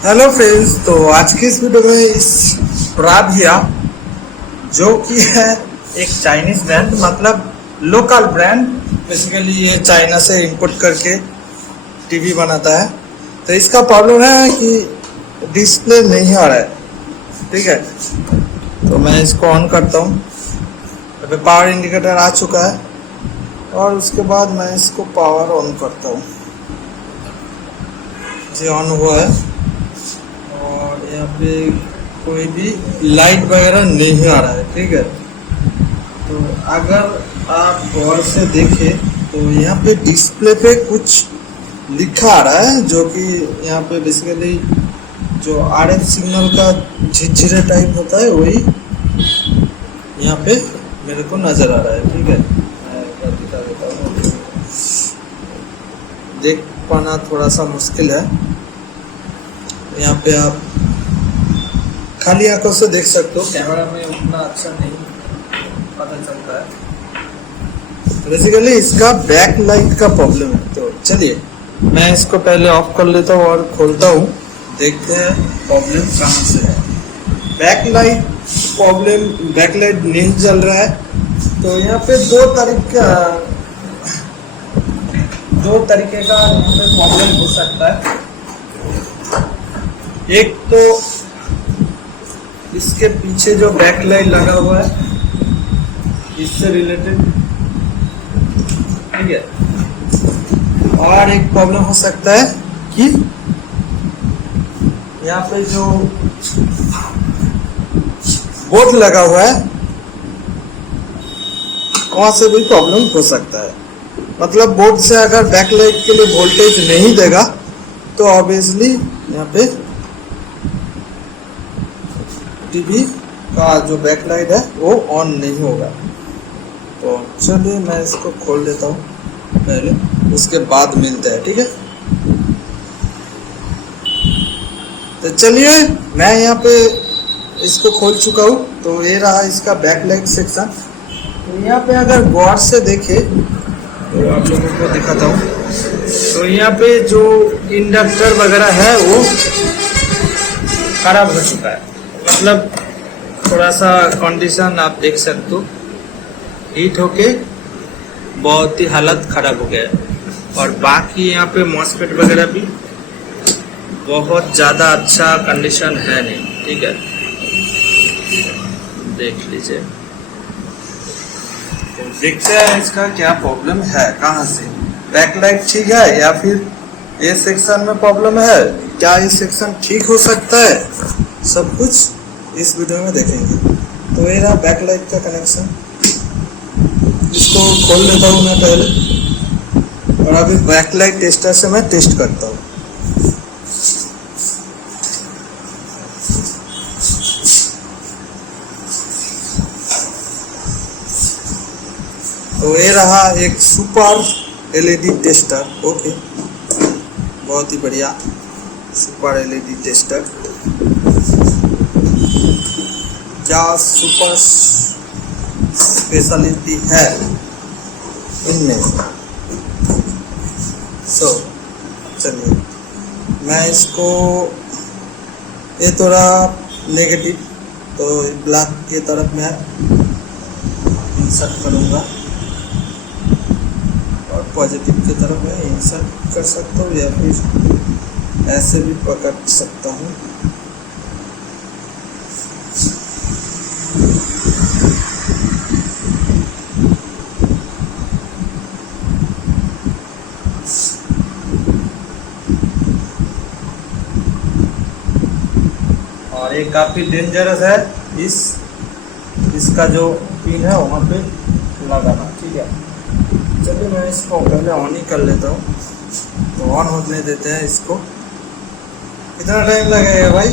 Hello friends, तो आज की इस वीडियो में इस ब्राविया जो कि है एक चाइनीज ब्रांड, मतलब लोकल ब्रांड। बेसिकली ये चाइना से इंपोर्ट करके टीवी बनाता है। तो इसका प्रॉब्लम है कि डिस्प्ले नहीं आ रहा है। ठीक है, तो मैं इसको ऑन करता हूँ। अभी पावर इंडिकेटर आ चुका है और उसके बाद मैं इसको पावर ऑन करता हूँ। ये ऑन हुआ है और यहाँ पे कोई भी लाइट वगैरह नहीं आ रहा है। ठीक है, तो अगर आप गौर से देखें तो यहाँ पे डिस्प्ले पे कुछ लिखा आ रहा है, जो कि यहाँ पे बेसिकली जो आरएफ सिग्नल का झिरझिरे टाइप होता है वही यहाँ पे मेरे को नज़र आ रहा है। ठीक है, मैं एक बार दिखा देता हूँ। देख पाना थोड़ा सा मुश्किल है। यहाँ पे आप खाली आंखों से देख सकते हो, कैमरा में उतना अच्छा नहीं पता चलता है। बेसिकली इसका बैक लाइट का प्रॉब्लम है। तो चलिए मैं इसको पहले ऑफ कर लेता हूँ और खोलता हूँ, देखते हैं प्रॉब्लम कहाँ से है। Back light problem, back light नहीं जल रहा है। तो यहाँ पे दो तरीके का यहाँ पे प्रॉब्लम हो सकता है। एक तो इसके पीछे जो बैक लाइट लगा हुआ है इससे रिलेटेड, ठीक है। और एक प्रॉब्लम हो सकता है कि यहाँ पे जो बोर्ड लगा हुआ है वहां से भी प्रॉब्लम हो सकता है। मतलब बोर्ड से अगर बैकलाइट के लिए वोल्टेज नहीं देगा तो ऑब्वियसली यहाँ पे टीवी का जो बैकलाइट है वो ऑन नहीं होगा। तो चलिए मैं इसको खोल देता हूँ पहले, उसके बाद मिलते हैं। ठीक है, तो चलिए मैं यहाँ पे इसको खोल चुका हूँ। तो ये रहा इसका बैकलाइट सेक्शन। तो यहाँ पे अगर गौर से देखे तो आप लोगों को दिखाता हूँ। तो यहाँ पे जो इंडक्टर वगैरह है वो खराब हो चुका है। मतलब थोड़ा सा कंडीशन आप देख सकते हो, हीट होके बहुत ही हालत खराब हो गया है। और बाकी यहाँ पे मॉसफेट वगैरह भी बहुत ज़्यादा अच्छा कंडीशन है नहीं। ठीक है, देख लीजिए। तो देखते हैं इसका क्या प्रॉब्लम है, कहाँ से। बैकलाइट ठीक है या फिर ये सेक्शन में प्रॉब्लम है, क्या ये सेक्शन ठीक हो सकता है, सब कुछ इस वीडियो में देखेंगे। तो ये रहा बैकलाइट का कनेक्शन। इसको खोल लेता हूँ मैं पहले और अभी बैकलाइट टेस्टर से मैं टेस्ट करता हूँ। तो ये रहा एक सुपर एलईडी टेस्टर। ओके, बहुत ही बढ़िया सुपर एलईडी टेस्टर, क्या सुपर स्पेशलिटी है इनमें। चलिए मैं इसको, ये थोड़ा नेगेटिव तो ब्लैक की तरफ मैं इंसर्ट करूँगा और पॉजिटिव की तरफ मैं इंसर्ट कर सकता हूँ या फिर ऐसे भी पकड़ सकता हूँ। और ये काफ़ी डेंजरस है, इसका जो पिन है वहाँ पे लगाना। ठीक है, चलिए मैं इसको पहले ऑन ही कर लेता हूँ। तो ऑन होने देते हैं इसको। कितना टाइम लगेगा भाई?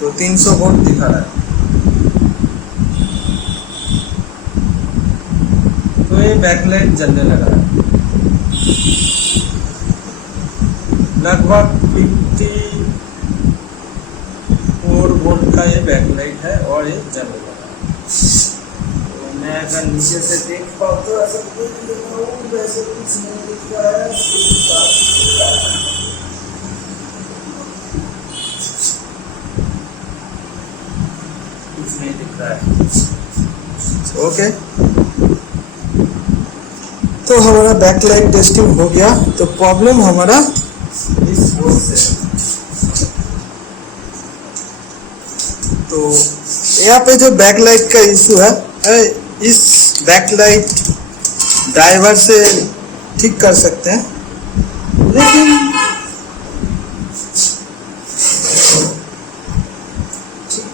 तो 300 वोल्ट दिखा रहा है। तो ये बैकलाइट जलने लगा है। लगभग 54 वोल्ट का ये बैकलाइट है और ये जलने लगा है। तो मैं अगर नीचे से देख पाऊँ तो ऐसा कुछ नहीं दिख रहा हूँ, वैसे कुछ नहीं दिख रहा है। कुछ नहीं दिख रहा है। ओके, तो हमारा बैकलाइट टेस्टिंग हो गया। तो प्रॉब्लम हमारा इस बोर्ड से है। तो यहाँ पे जो बैकलाइट का इशू है, इस बैकलाइट ड्राइवर से ठीक कर सकते हैं, लेकिन ठीक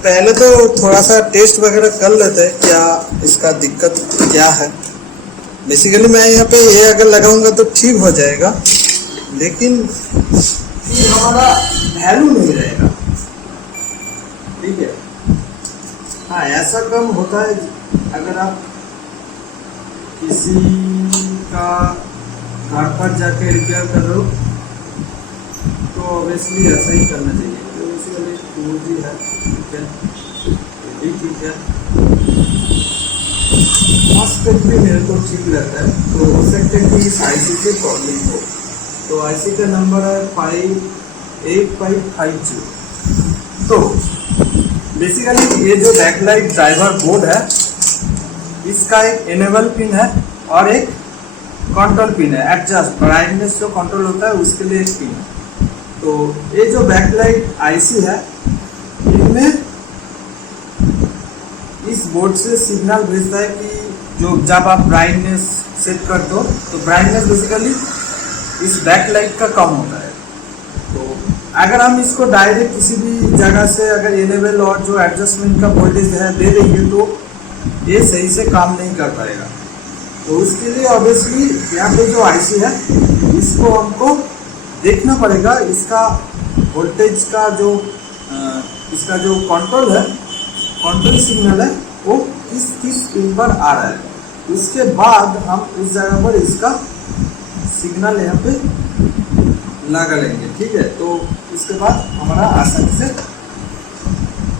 पहले तो थोड़ा सा टेस्ट वगैरह कर लेते हैं, क्या इसका दिक्कत क्या है। बेसिकली मैं यहाँ पे ये अगर लगाऊंगा तो ठीक हो जाएगा, लेकिन ये हमारा वैल्यू नहीं रहेगा। ठीक है, हाँ ऐसा कम होता है अगर आप किसी का घर पर जाके रिपेयर कर रहे हो तो ऑब्वियसली ऐसा ही करना चाहिए। तो बेसिकली टूल भी है, ठीक है, ये भी ठीक है। मॉस्फेट भी मेरे को ठीक लगता है। तो हो सकता है कि इस आईसी से प्रॉब्लम हो। तो आईसी का नंबर है 58550। तो बेसिकली ये जो बैकलाइट ड्राइवर बोर्ड है, इसका एक इनेबल पिन है और एक कंट्रोल पिन है। एडजस्ट ब्राइटनेस जो कंट्रोल होता है उसके लिए एक पिन है। तो ये जो बैकलाइट आईसी है, इनमें इस बोर्ड से सिग्नल भेजता है कि जो जब आप ब्राइटनेस सेट कर दो तो ब्राइटनेस बेसिकली इस बैकलाइट का कम होता है। तो अगर हम इसको डायरेक्ट किसी भी जगह से अगर ये लेवल और जो एडजस्टमेंट का वोल्टेज है दे देंगे तो ये सही से काम नहीं कर पाएगा। तो उसके लिए ऑब्वियसली यहाँ पे जो आईसी है इसको हमको देखना पड़ेगा, इसका वोल्टेज का जो इसका जो कंट्रोल है, कंट्रोल सिग्नल है, वो किस पिन पर आ रहा है। उसके बाद हम उस जगह पर इसका सिग्नल यहाँ पे लगा लेंगे। ठीक है, तो उसके बाद हमारा आसानी से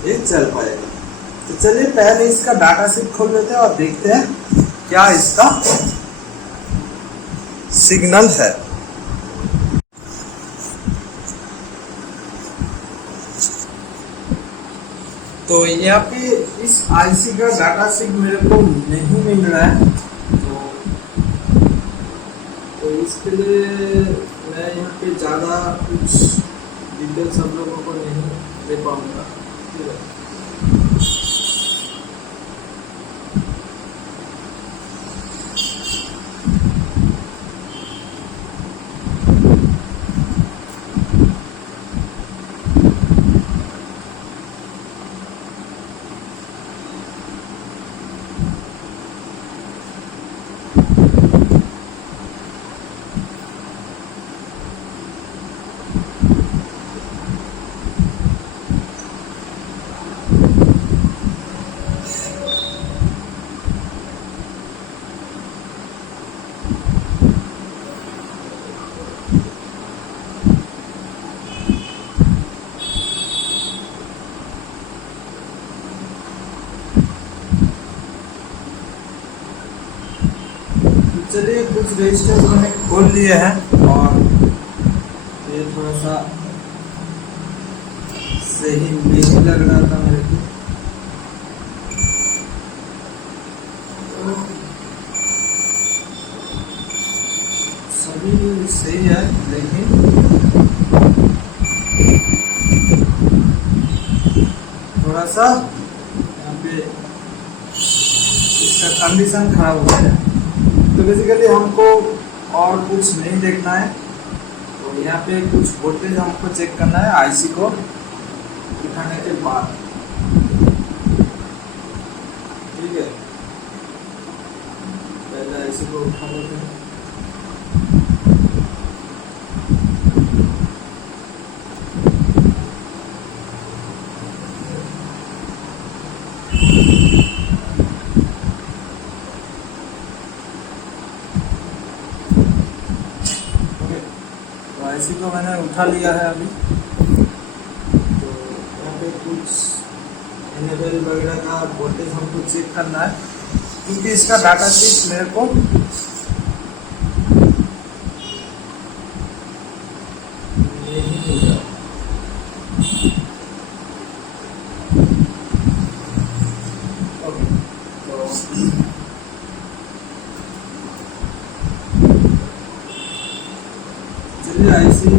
ये चल पाएगा। तो चलिए पहले इसका डाटा शीट खोल लेते हैं और देखते हैं क्या इसका सिग्नल है। तो यहाँ पे इस आईसी का डाटा शीट मेरे को नहीं मिल रहा है। तो इसके लिए मैं यहाँ पे ज़्यादा कुछ डिटेल्स हम लोगों को नहीं दे पाऊँगा। ठीक है, चलिए कुछ रजिस्टर मैंने खोल लिए हैं और ये थोड़ा सा सही नहीं लग रहा था मेरे को। सभी सही है, लेकिन थोड़ा सा यहाँ पे इसका कंडीशन खराब हो गया है। तो बेसिकली हमको और कुछ नहीं देखना है। तो यहाँ पे कुछ वोल्टेज हमको चेक करना है आईसी को दिखाने के बाद। ठीक है, पहले आईसी को उठा लेते हैं। एसी को मैंने उठा लिया है अभी। तो यहाँ पे कुछ इनेबल वगैरह का वोल्टेज हमको चेक करना है, क्योंकि इसका डाटा शीट मेरे को नहीं मिल रहा। ओके, तो चलिए आईसी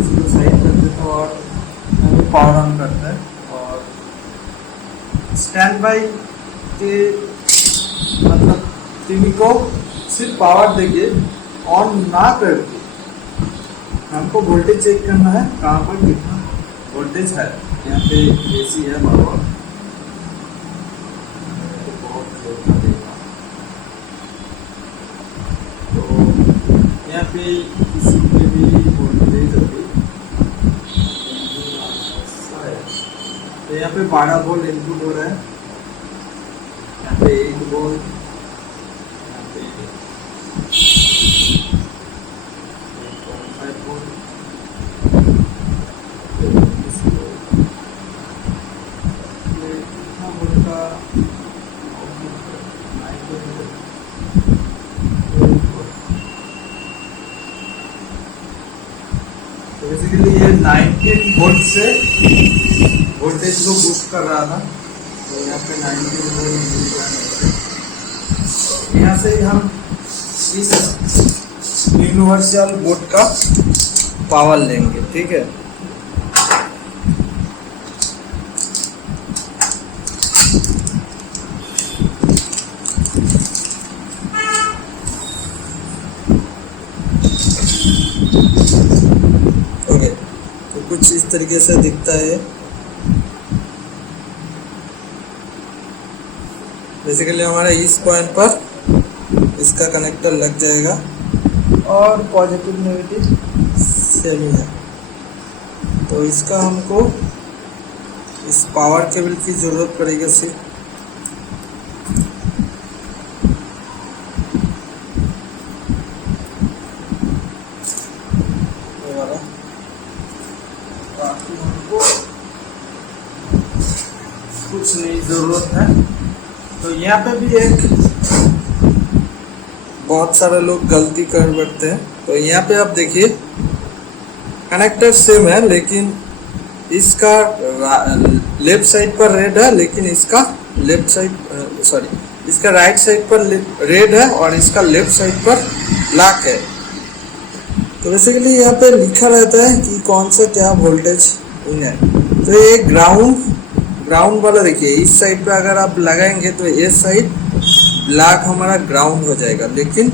इसको साइड कर देता हूँ और पावर ऑन करते हैं। और स्टैंड बाई के मतलब टीवी को सिर्फ पावर देके ऑन ना करके हमको वोल्टेज चेक करना है, कहाँ पर कितना वोल्टेज है। यहाँ पे एसी है बराबर, तो बहुत देखा देगा। तो यहाँ पे किसी के भी वोल्टेज अभी तो यहाँ पे 12 वोल्ट इनपुट हो रहा है, यहाँ पे 8 वोल्ट, यहाँ पे 8.5 वोल्ट, कितना वोल्ट का आउटपुट है, 9 वोल्ट। तो बेसिकली ये 19 वोल्ट से वोल्टेज को बूस्ट कर रहा था। तो यहाँ पे 19 वोल्ट, यहाँ से ही हम इस यूनिवर्सल बोर्ड का पावर लेंगे, ठीक है। ओके, तो कुछ इस तरीके से दिखता है। बेसिकली हमारा इस पॉइंट पर इसका कनेक्टर लग जाएगा और पॉजिटिव नेगेटिव सेम ही है। तो इसका हमको इस पावर केबल की ज़रूरत पड़ेगी सिर्फ। ये वाला, बाकी हमको कुछ नहीं ज़रूरत है। तो यहाँ पे भी एक बहुत सारे लोग गलती कर बैठते हैं। तो यहाँ पे आप देखिए कनेक्टर सेम है, लेकिन इसका लेफ्ट साइड पर रेड है, लेकिन इसका लेफ्ट साइड इसका राइट साइड पर रेड है और इसका लेफ्ट साइड पर ब्लैक है। तो बेसिकली यहाँ पे लिखा रहता है कि कौन सा क्या वोल्टेज इन है। तो ये ग्राउंड वाला देखिए, इस साइड पे अगर आप लगाएंगे तो ये साइड ब्लैक हमारा ग्राउंड हो जाएगा, लेकिन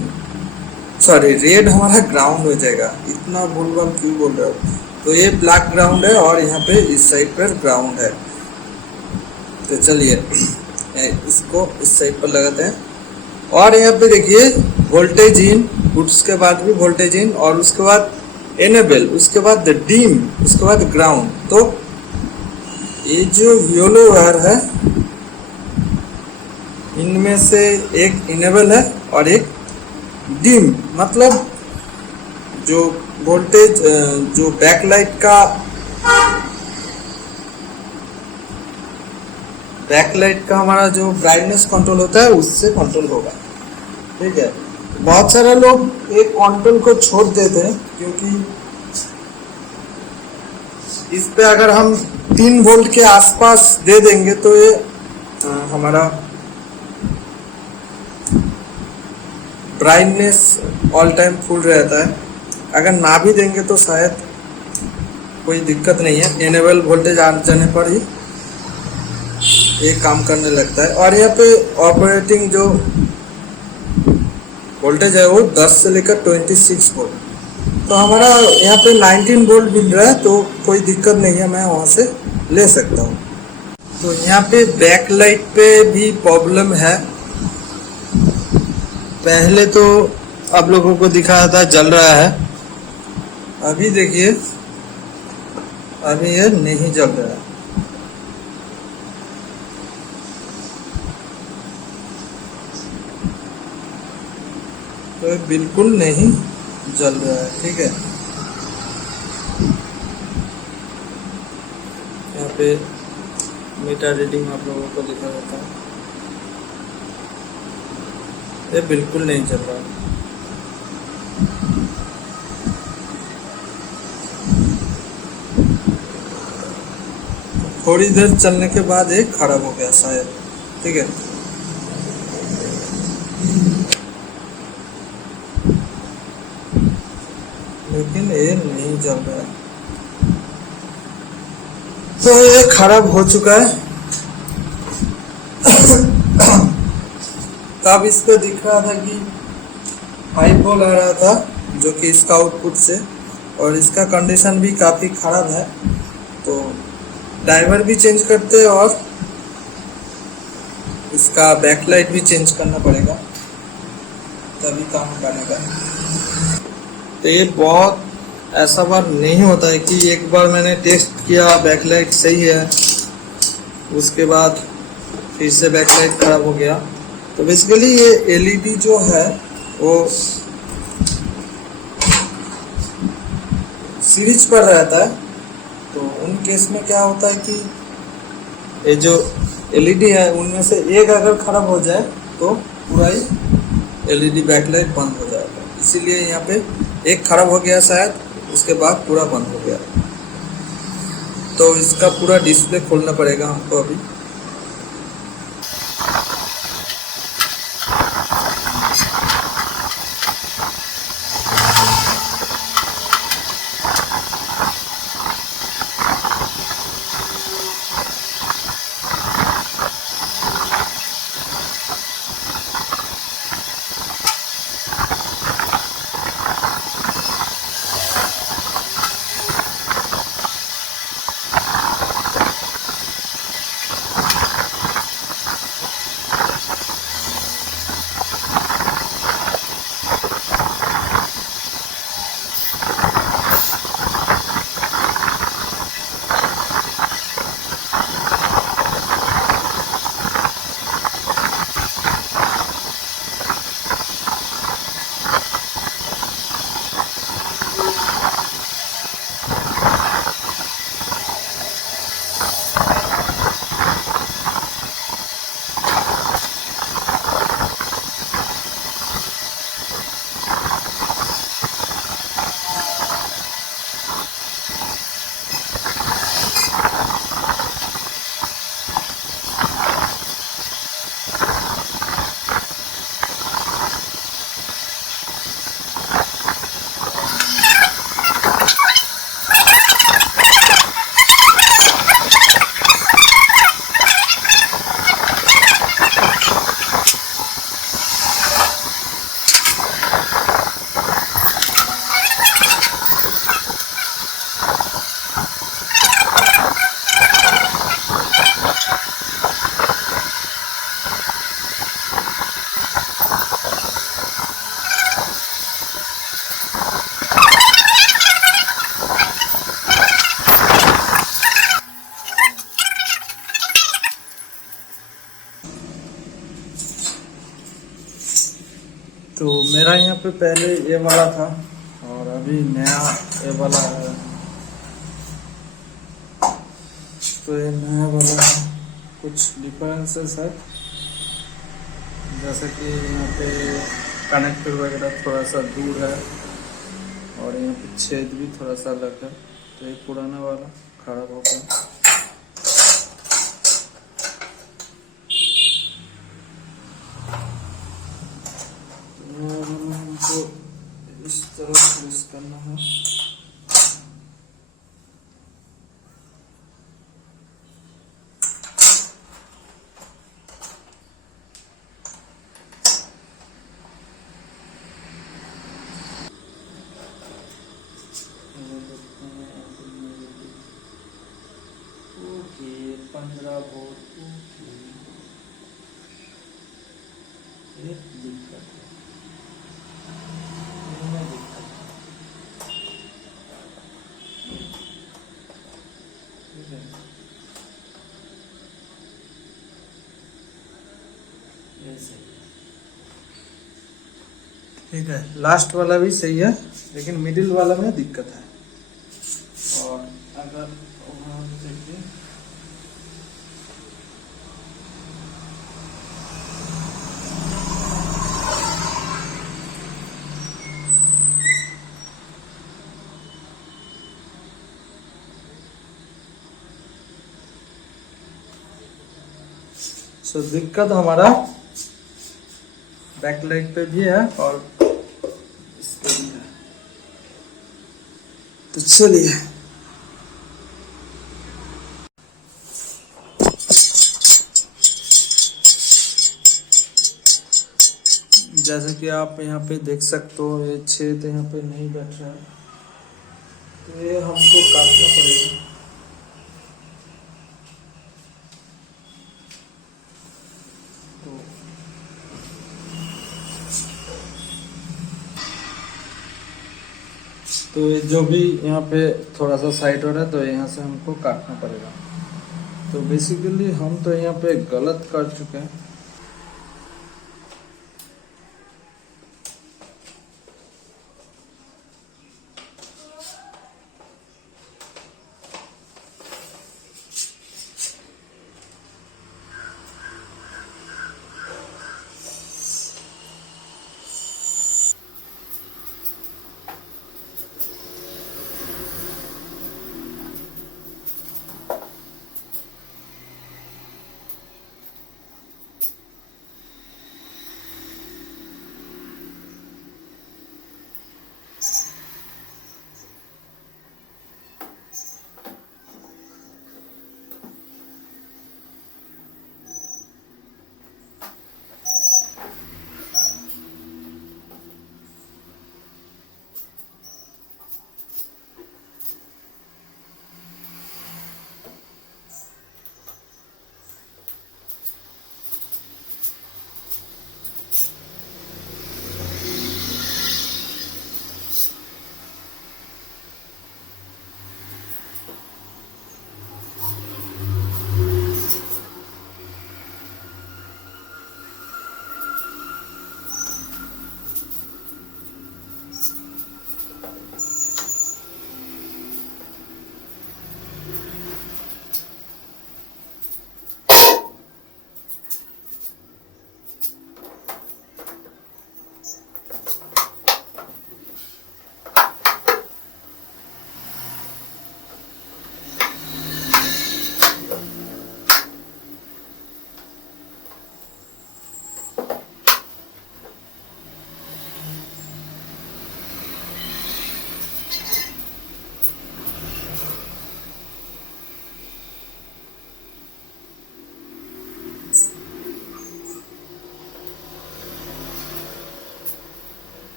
रेड हमारा ग्राउंड हो जाएगा। इतना भूलभाल क्यों बोल रहे हो। तो ये ब्लैक ग्राउंड है और यहाँ पे इस साइड पर ग्राउंड है। तो चलिए इसको इस साइड पर लगाते हैं। और यहाँ पे देखिए वोल्टेज इन, उसके बाद भी वोल्टेज इन, और उसके बाद एनेबल, उसके बाद डीम, उसके बाद ग्राउंड। तो ये जो येलो वायर है इनमें से एक इनेबल है और एक डिम, मतलब जो वोल्टेज जो बैकलाइट का हमारा जो ब्राइटनेस कंट्रोल होता है उससे कंट्रोल होगा, ठीक है। बहुत सारे लोग एक कंट्रोल को छोड़ देते हैं, क्योंकि इस पे अगर हम 3 वोल्ट के आसपास दे देंगे तो ये हमारा ब्राइटनेस ऑल टाइम फुल रहता है। अगर ना भी देंगे तो शायद कोई दिक्कत नहीं है, एनेबल वोल्टेज आ जाने पर ही ये काम करने लगता है। और यहाँ पे ऑपरेटिंग जो वोल्टेज है वो 10 से लेकर 26 वोल्ट। तो हमारा यहाँ पे 19 वोल्ट मिल रहा है, तो कोई दिक्कत नहीं है, मैं वहाँ से ले सकता हूँ। तो यहाँ पे बैक लाइट पे भी प्रॉब्लम है। पहले तो आप लोगों को दिखाया था जल रहा है, अभी देखिए अभी ये नहीं जल रहा है। तो तो ये बिल्कुल नहीं जल रहा है। ठीक है, यहाँ पे मीटर रीडिंग आप लोगों को दिखा देता है, ये बिल्कुल नहीं चल रहा है। थोड़ी देर चलने के बाद ये खराब हो गया शायद। ठीक है, लेकिन ये नहीं चल रहा है, तो ये खराब हो चुका है। तब इस पे दिख रहा था कि 5 वोल्ट आ रहा था, जो कि इसका आउटपुट से, और इसका कंडीशन भी काफ़ी ख़राब है। तो ड्राइवर भी चेंज करते और इसका बैकलाइट भी चेंज करना पड़ेगा, तभी काम करेगा। तो ये बहुत ऐसा बार नहीं होता है कि एक बार मैंने टेस्ट किया बैकलाइट सही है, उसके बाद फिर से बैकलाइट ख़राब हो गया। तो बेसिकली ये एलईडी जो है वो सीरीज पर रहता है। तो उन केस में क्या होता है कि ये जो एलईडी है उनमें से एक अगर ख़राब हो जाए तो पूरा ही एलईडी बैकलाइट बंद हो जाएगा। इसीलिए यहाँ पे एक ख़राब हो गया शायद, उसके बाद पूरा बंद हो गया। तो इसका पूरा डिस्प्ले खोलना पड़ेगा हमको अभी। तो मेरा यहाँ पे पहले ये वाला था और अभी नया ये वाला है। तो ये नया वाला कुछ डिफरेंसेस है, जैसे कि यहाँ पे कनेक्टर वगैरह थोड़ा सा दूर है और यहाँ पे छेद भी थोड़ा सा अलग है। तो ये पुराना वाला खराब हो गया। हमको इस तरह प्रेस करना है। Okay 15 volt. ओके दिक्कत है। ठीक है, लास्ट वाला भी सही है, लेकिन मिडिल वाला में दिक्कत है। और अगर वहाँ देखिए, सो दिक्कत हमारा बैक लाइट पे भी है और इस पे भी है। तो चलिए, जैसे कि आप यहाँ पे देख सकते हो, ये छेद यहाँ पे नहीं बैठ रहा है, तो ये हमको काटना पड़ेगा। तो तो ये जो भी यहाँ पे थोड़ा सा साइड हो रहा है, तो यहाँ से हमको काटना पड़ेगा। तो बेसिकली हम तो यहाँ पे गलत कर चुके हैं।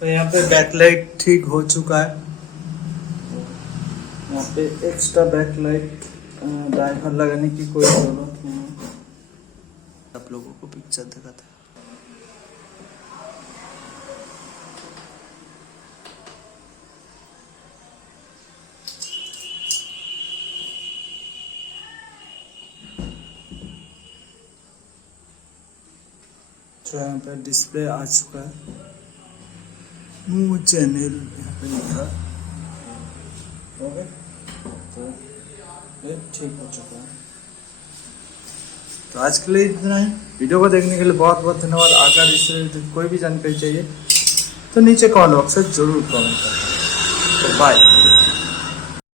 तो यहाँ पे बैकलाइट ठीक हो चुका है। यहाँ पे एक्स्ट्रा बैकलाइट ड्राइवर लगाने की कोई जरूरत नहीं है। आप लोगों को पिक्चर दिखाते हैं। तो यहाँ पे डिस्प्ले आ चुका है, न्यू चैनल यहाँ पे लिखा है। ओके, तो ये ठीक हो चुका है। तो आज के लिए इतना ही। वीडियो को देखने के लिए बहुत बहुत धन्यवाद। अगर इस रिलेटेड कोई भी जानकारी चाहिए तो नीचे कमेंट बॉक्स में जरूर कमेंट करें। तो बाय।